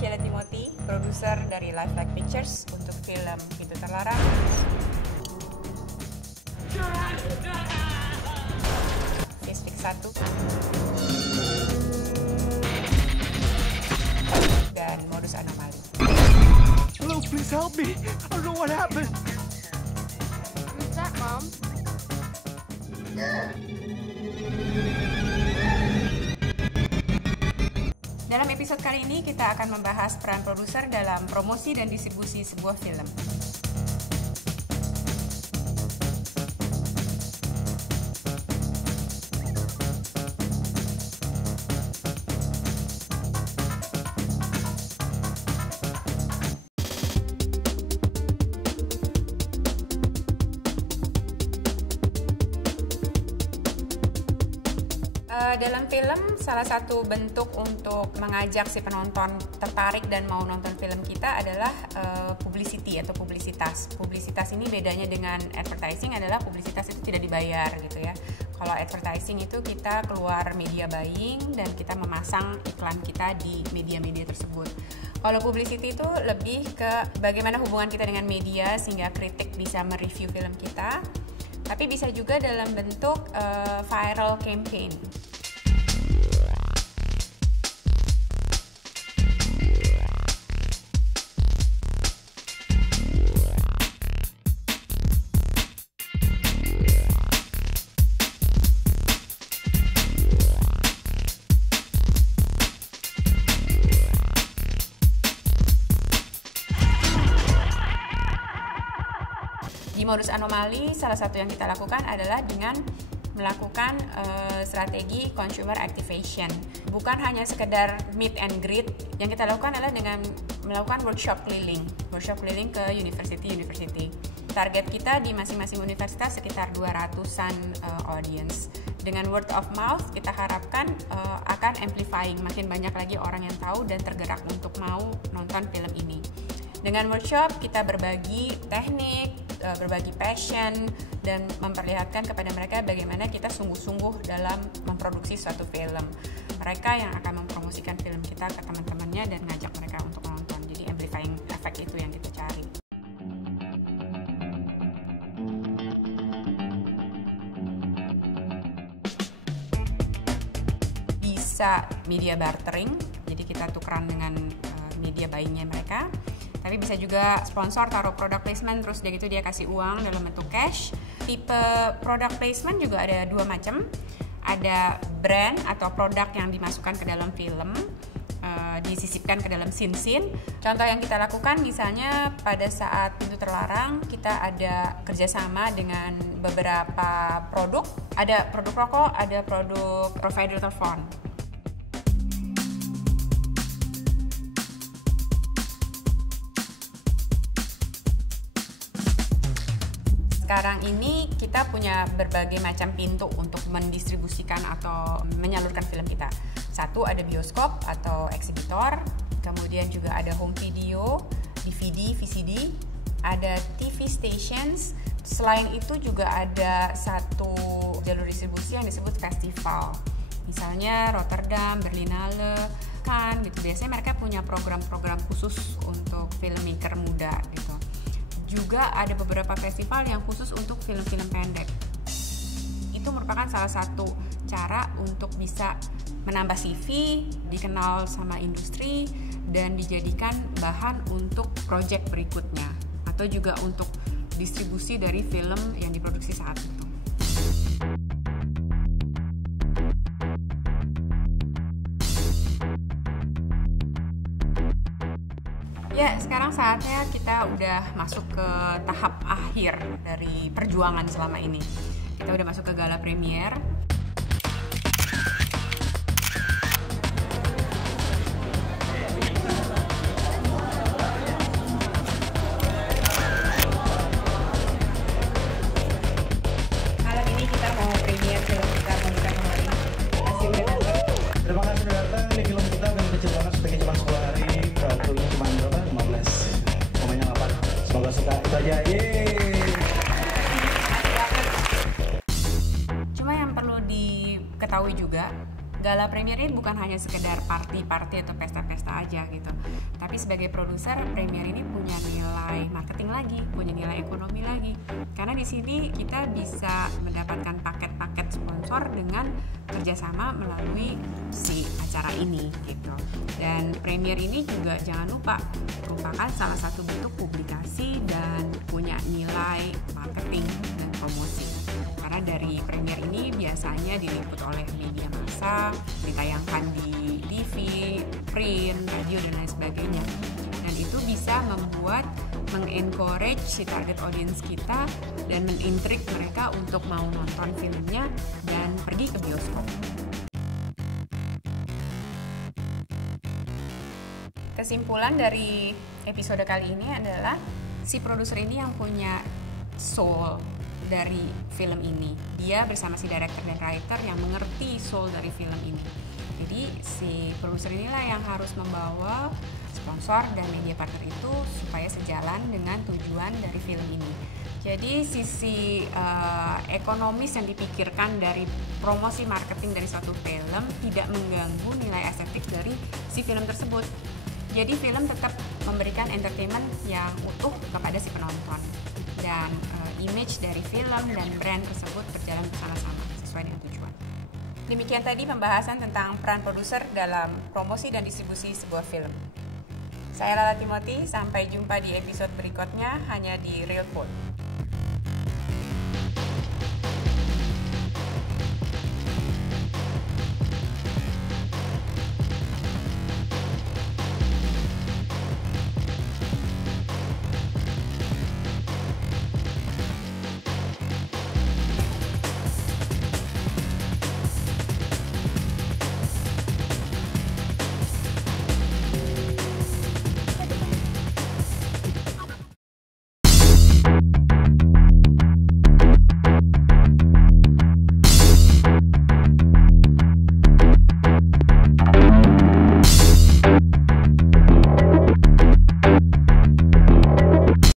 Sheila Timothy, produser dari Life Like Pictures untuk film Pintu Terlarang, Fist Fix 1, dan Modus Anomali. Hello, please help me. I don't know what happened. What's that, Mom? Dalam episode kali ini kita akan membahas peran produser dalam promosi dan distribusi sebuah film. Dalam film, salah satu bentuk untuk mengajak si penonton tertarik dan mau nonton film kita adalah publicity atau publisitas. Publisitas ini bedanya dengan advertising adalah publisitas itu tidak dibayar gitu ya. Kalau advertising itu kita keluar media buying dan kita memasang iklan kita di media-media tersebut. Kalau publicity itu lebih ke bagaimana hubungan kita dengan media sehingga kritik bisa mereview film kita. Tapi bisa juga dalam bentuk viral campaign. Di Modus Anomali, salah satu yang kita lakukan adalah dengan melakukan strategi consumer activation. Bukan hanya sekedar meet and greet, yang kita lakukan adalah dengan melakukan workshop keliling ke university. Target kita di masing-masing universitas sekitar 200-an audience. Dengan word of mouth kita harapkan akan amplifying, makin banyak lagi orang yang tahu dan tergerak untuk mau nonton film ini. Dengan workshop kita berbagi teknik, berbagi passion, dan memperlihatkan kepada mereka bagaimana kita sungguh-sungguh dalam memproduksi suatu film. Mereka yang akan mempromosikan film kita ke teman-temannya dan ngajak mereka untuk menonton. Jadi amplifying effect itu yang kita cari. Bisa media bartering, jadi kita tukeran dengan media buying-nya mereka. Tapi bisa juga sponsor taruh product placement, terus dia gitu dia kasih uang dalam bentuk cash. Tipe product placement juga ada dua macam. Ada brand atau produk yang dimasukkan ke dalam film, disisipkan ke dalam scene-scene. Contoh yang kita lakukan misalnya pada saat Pintu Terlarang kita ada kerjasama dengan beberapa produk. Ada produk rokok, ada produk provider telepon. Sekarang ini kita punya berbagai macam pintu untuk mendistribusikan atau menyalurkan film kita. Satu, ada bioskop atau eksibitor, kemudian juga ada home video, DVD, VCD, ada TV stations. Selain itu juga ada satu jalur distribusi yang disebut festival. Misalnya Rotterdam, Berlinale, Cannes gitu. Biasanya mereka punya program-program khusus untuk filmmaker muda gitu. Juga ada beberapa festival yang khusus untuk film-film pendek. Itu merupakan salah satu cara untuk bisa menambah CV, dikenal sama industri, dan dijadikan bahan untuk proyek berikutnya. Atau juga untuk distribusi dari film yang diproduksi saat itu. Ya, sekarang saatnya kita udah masuk ke tahap akhir dari perjuangan selama ini. Kita udah masuk ke gala premier. Malam ini kita mau premier film kita Modus Anomali. Terima kasih sudah datang. Ini film kita film kecil banget, syutingnya cuma 10 hari. Turunnya cuma berapa? 15. Pokoknya 8. Semoga suka. Itu aja. Yeay. Cuma yang perlu diketahui juga Gala premier ini bukan hanya sekedar party-party atau pesta-pesta aja gitu. Tapi sebagai produser, premier ini punya nilai marketing lagi, punya nilai ekonomi lagi. Karena di sini kita bisa mendapatkan paket-paket sponsor dengan kerjasama melalui si acara ini gitu. Dan premier ini juga jangan lupa merupakan salah satu bentuk publikasi dan punya nilai marketing dan promosi. Karena dari premier ini biasanya diliput oleh media massa, ditayangkan di TV, print, radio, dan lain sebagainya. Dan itu bisa membuat mengencourage si target audience kita dan menintrik mereka untuk mau nonton filmnya dan pergi ke bioskop. Kesimpulan dari episode kali ini adalah si produser ini yang punya soul dari film ini. Dia bersama si director dan writer yang mengerti soul dari film ini. Jadi si produser inilah yang harus membawa sponsor dan media partner itu supaya sejalan dengan tujuan dari film ini. Jadi sisi ekonomis yang dipikirkan dari promosi marketing dari suatu film tidak mengganggu nilai estetik dari si film tersebut. Jadi film tetap memberikan entertainment yang utuh kepada si penonton. Dan image dari film dan brand tersebut berjalan bersama-sama sesuai dengan tujuan. Demikian tadi pembahasan tentang peran produser dalam promosi dan distribusi sebuah film. Saya Lala Timothy, sampai jumpa di episode berikutnya hanya di Real Food.